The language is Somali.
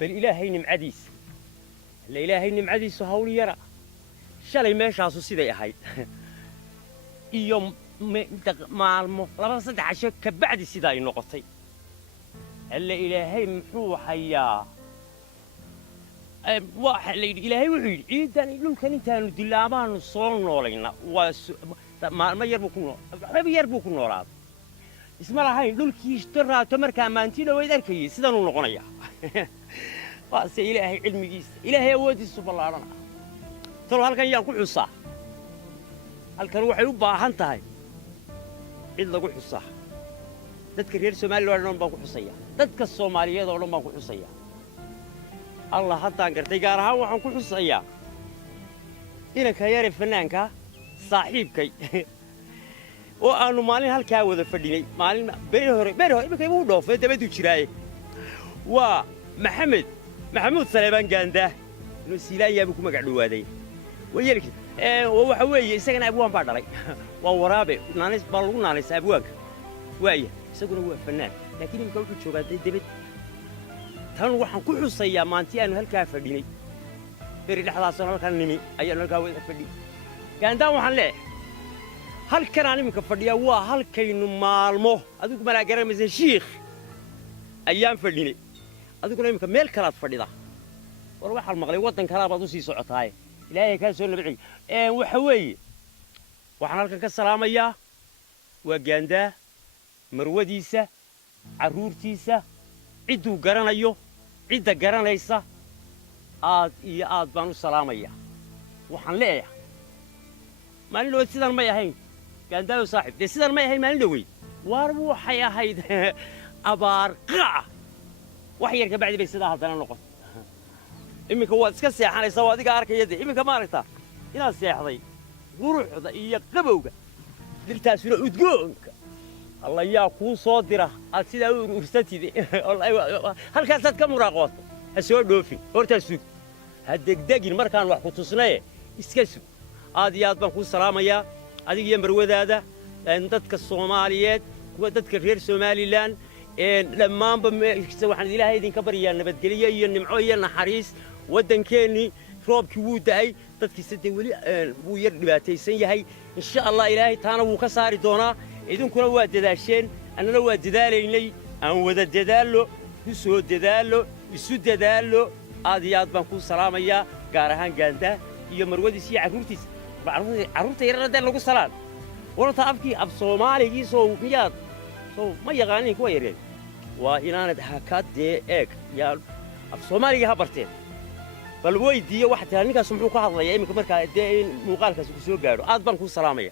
bal ilaahay nimcadiis la ilaahay nimcadiisu hawl yara shalay meeshaasu siday ahayd iyo maalmo laba saddex casho ka bacdi sidaa ay noqotay alla ilaahay muxuu hayaa waxa la yidhi ilaahay wuxuu yidhi ciidan dhulkan intaanu dilaabaanu soo noolayna waa maalmo yar buu ku nool waxba yar buu ku noolaaday isma lahayn dhulkii raato markaa maantii dhaweyd arkayay sidanuu noqonayaa waase ilaahay cilmigiisa ilaahay awoodiisu ballaadhan ah talo halkan yaan ku xusaa halkan waxay u baahan tahay cid lagu xusaa dadka reer Soomaaliya oo dhan baan ku xusayaa dadka Soomaaliyeed oo dhan baan ku xusayaa الله haddaan gartay gaar ahaan waxaan ku xusayaa inanka yare fanaanka saaxiibkay oo aanu maalin halkaa wada fadhinay maalin beer hore imika uu dhoofay dabadu jiraaye waa maxamuud Saleebaan Gaanda inuu Siilaanyaaba ku magac dhawaaday wayelki waxa weeye isagana abwaan baa dhalay waa waraabe naanis baa lagu naanaysaa abwaanka waaya isaguna waa fanaan laakiin imika wuxuu joogaa dabad tan waxaan ku xusayaa maantii aanu halkaa fadhinay beri dhexdaasoo halkan nimi ayaanu halkaa wada fadhinay gaandaan waxaan leeyahay halkan aan iminka fadhiyaa waa halkaynu maalmo adigu malaa garanaysa shiikh ayaan fadhinay adiguna iminka meel kalaad fadhida war waxaan maqlay waddan kale baad u sii socotaaye ilaahay kaa soo nabci waxa weeye waxaan halkan ka salaamayaa waa gaandaa marwadiisa carruurtiisa cidduu garanayo cidda garanaysa aad iyo aad baan u salaamayaa waxaan leeyahay maalin dhaweyd sidan may ahayn gaandaayo saaxiib dee sidan may ahayn maalin dhaweyd waar waxay ahayd abaar qaca wax yar ka bacdi bay sidaa haddana noqon iminka waad iska seexanaysaa waa adiga arkaya dee iminka ma aragtaa inaad seexday quruxda iyo qabowga dirtaasuna udgoonka الله يا كون صادرة أصيد أورستي هل كاسات كم مراقبات السؤال دوفي أورتاسوك هدك دقي المركان واحد تصنعه إسكسو عاديات بنكون سلامة يا عادي يمرود هذا ندتك الصوماليات ودتك غير سومالي لان لما بسوي حنا إلى هيدين كبرية نبتقلية ينمعوية نحريس ودن كاني روب كود هاي دتك سدي ولي وير نباتي سنية هاي إن شاء الله إلهي تانا وكساري دونا إذن كنا وادداشين أنا لو وادداليني أنا وددالو يسود ددالو يسود ددالو عاديات بنكون سلامة يا قارهان قاندا يا مرودي سي عروتيس عروتي يرى دال لو سلام ولا تعرفكي أب صومالي يسو مياد سو ما يغاني كويرين وإنانا هكاد دي إيك يا أب صومالي هبرتين بل ويدي واحد هنيك سمحوك هذا يا إمك مركا دين مقالك سو قالوا عاد بنكون سلامة